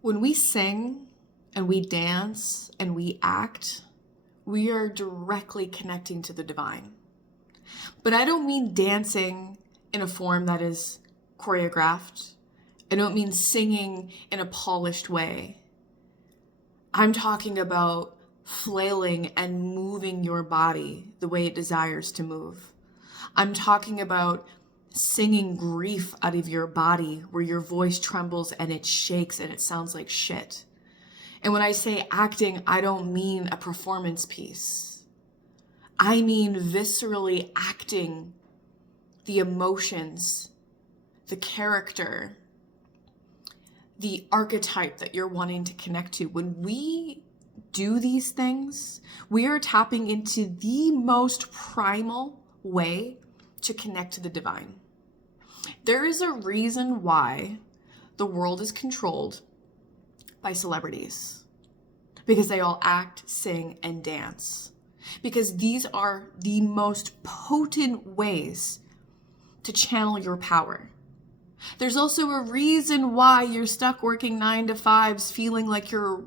When we sing and we dance and we act, we are directly connecting to the divine. But I don't mean dancing in a form that is choreographed. I don't mean singing in a polished way. I'm talking about flailing and moving your body the way it desires to move. I'm talking about singing grief out of your body where your voice trembles and it shakes and it sounds like shit. And when I say acting, I don't mean a performance piece. I mean viscerally acting the emotions, the character, the archetype that you're wanting to connect to. When we do these things, we are tapping into the most primal way to connect to the divine. There is a reason why the world is controlled by celebrities, because they all act, sing, and dance. Because these are the most potent ways to channel your power. There's also a reason why you're stuck working 9 to 5s, feeling like you're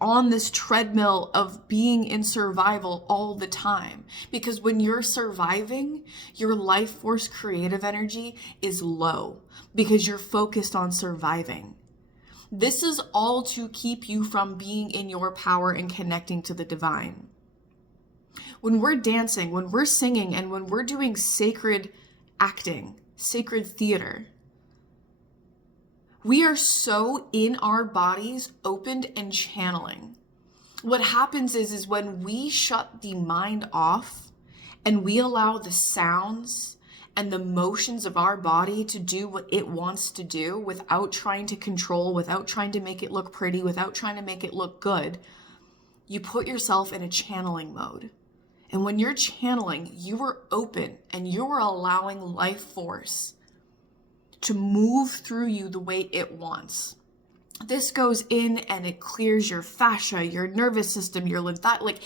on this treadmill of being in survival all the time. Because when you're surviving, your life force creative energy is low because you're focused on surviving. This is all to keep you from being in your power and connecting to the divine. When we're dancing, when we're singing, and when we're doing sacred acting, sacred theater, we are so in our bodies, opened and channeling. What happens is when we shut the mind off and we allow the sounds and the motions of our body to do what it wants to do without trying to control, without trying to make it look pretty, without trying to make it look good, you put yourself in a channeling mode. And when you're channeling, you are open and you are allowing life force to move through you the way it wants. This goes in and it clears your fascia, your nervous system, your lymphatic. Like,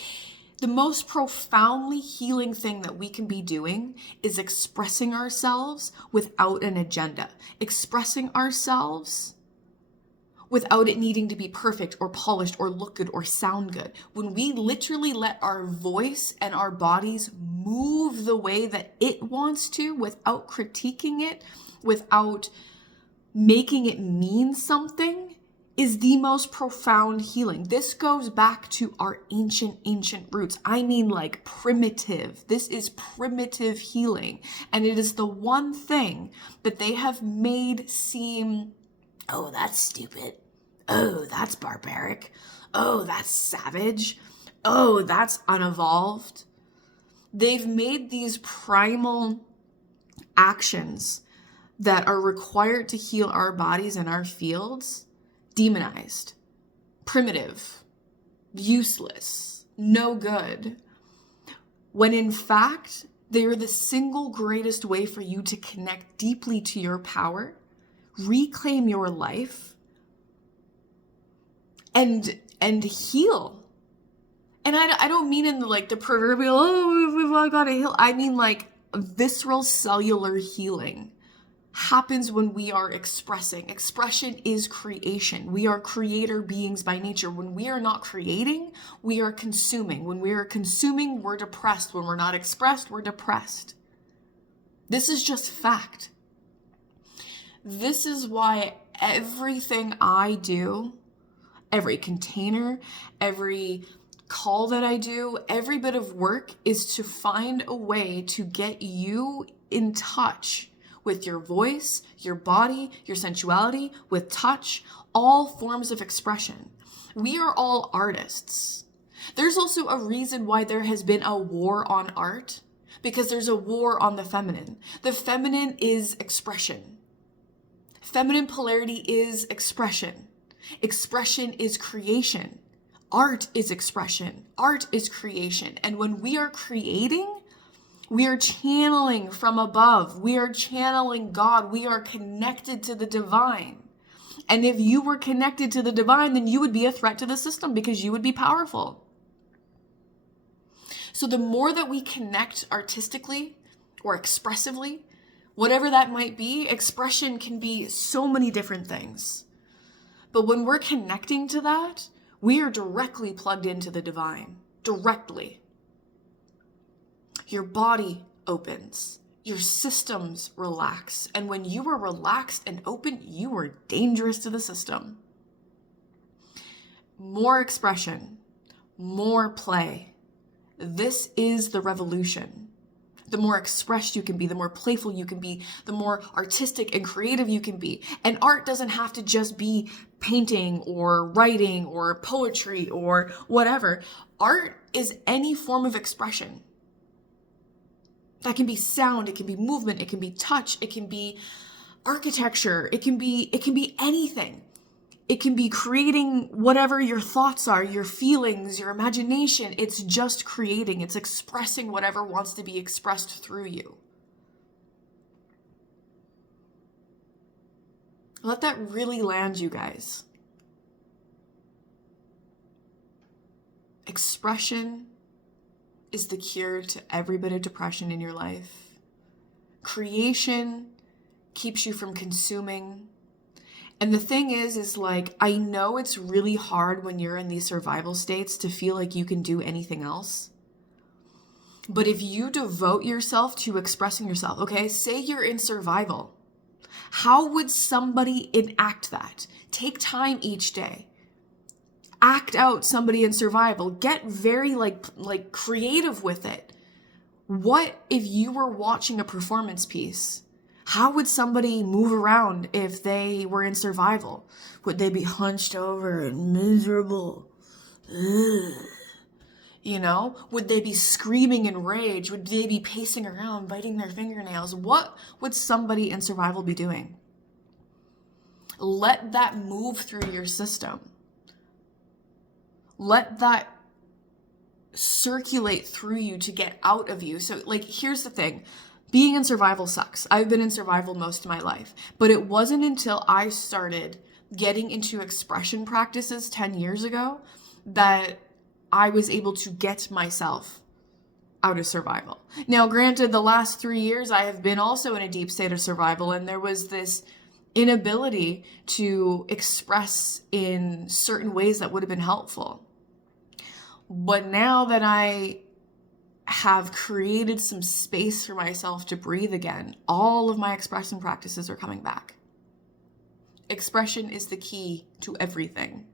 the most profoundly healing thing that we can be doing is expressing ourselves without an agenda. Expressing ourselves without it needing to be perfect or polished or look good or sound good. When we literally let our voice and our bodies move the way that it wants to without critiquing it, without making it mean something, is the most profound healing. This goes back to our ancient roots. I mean, like, primitive. This is primitive healing. And it is the one thing that they have made seem, oh, that's stupid. Oh, that's barbaric. Oh, that's savage. Oh, that's unevolved. They've made these primal actions that are required to heal our bodies and our fields demonized, primitive, useless, no good. When in fact, they are the single greatest way for you to connect deeply to your power, reclaim your life, and heal. And I don't mean in the proverbial, oh, we've all got to heal. I mean like visceral cellular healing happens when we are expressing. Expression is creation. We are creator beings by nature. When we are not creating, we are consuming. When we are consuming, we're depressed. When we're not expressed, we're depressed. This is just fact. This is why everything I do, every container, every call that I do, every bit of work is to find a way to get you in touch with your voice, your body, your sensuality, with touch, all forms of expression. We are all artists. There's also a reason why there has been a war on art, because there's a war on the feminine. The feminine is expression. Feminine polarity is expression. Expression is creation. Art is expression. Art is creation. And when we are creating, we are channeling from above. We are channeling God. We are connected to the divine. And if you were connected to the divine, then you would be a threat to the system because you would be powerful. So the more that we connect artistically or expressively, whatever that might be, expression can be so many different things. But when we're connecting to that, we are directly plugged into the divine. Directly. Your body opens. Your systems relax. And when you are relaxed and open, you are dangerous to the system. More expression, more play. This is the revolution. The more expressed you can be, the more playful you can be, the more artistic and creative you can be. And art doesn't have to just be painting or writing or poetry or whatever. Art is any form of expression. That can be sound, it can be movement, it can be touch, it can be architecture, it can be anything. It can be creating whatever your thoughts are, your feelings, your imagination. It's just creating. It's expressing whatever wants to be expressed through you. Let that really land, you guys. Expression is the cure to every bit of depression in your life. Creation keeps you from consuming. And the thing is like, I know it's really hard when you're in these survival states to feel like you can do anything else. But if you devote yourself to expressing yourself, okay, say you're in survival, how would somebody enact that? Take time each day. Act out somebody in survival. Get very like creative with it. What if you were watching a performance piece? How would somebody move around if they were in survival? Would they be hunched over and miserable? Ugh. You know? Would they be screaming in rage? Would they be pacing around, biting their fingernails? What would somebody in survival be doing? Let that move through your system. Let that circulate through you to get out of you. So, like, here's the thing. Being in survival sucks. I've been in survival most of my life, but it wasn't until I started getting into expression practices 10 years ago that I was able to get myself out of survival. Now, granted, the last 3 years I have been also in a deep state of survival, and there was this inability to express in certain ways that would have been helpful. But now that I have created some space for myself to breathe again, all of my expression practices are coming back. Expression is the key to everything.